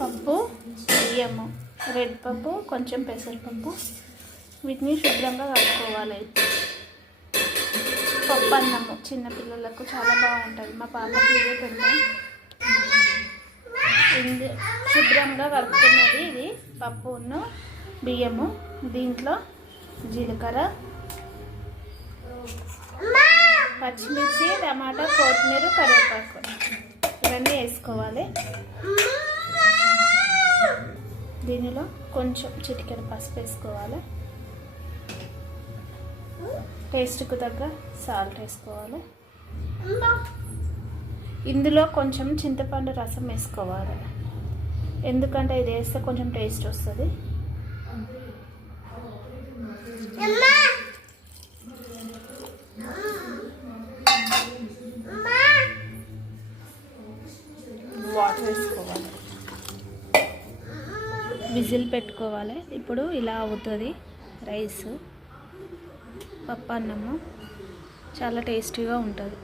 పప్పు బియ్యము రెడ్ పప్పు కొంచెం పెసరపప్పు. వీటిని శుభ్రంగా కలుపుకోవాలి పప్పు అన్నము చిన్నపిల్లలకు చాలా బాగుంటుంది. మా పాపకి ఇదే పెడతాం. ఇది శుభ్రంగా కలుపుకున్నది ఇది పప్పును బియ్యము దీంట్లో జీలకర్ర పచ్చిమిర్చి టమాటా కొత్తిమీర కరివేపాకు. వేసుకోవాలి. దీనిలో కొంచెం చిటికెన పసుపు వేసుకోవాలి. టేస్ట్కు తగ్గ సాల్ట్ వేసుకోవాలి. ఇందులో కొంచెం చింతపండు రసం వేసుకోవాలి. ఎందుకంటే ఇది వేస్తే కొంచెం టేస్ట్ వస్తుంది. వాటర్ వేసుకోవాలి. విజిల్ పెట్టుకోవాలి. ఇప్పుడు ఇలా అవుతుంది రైస్. పప్పు అన్నము చాలా టేస్టీగా ఉంటుంది.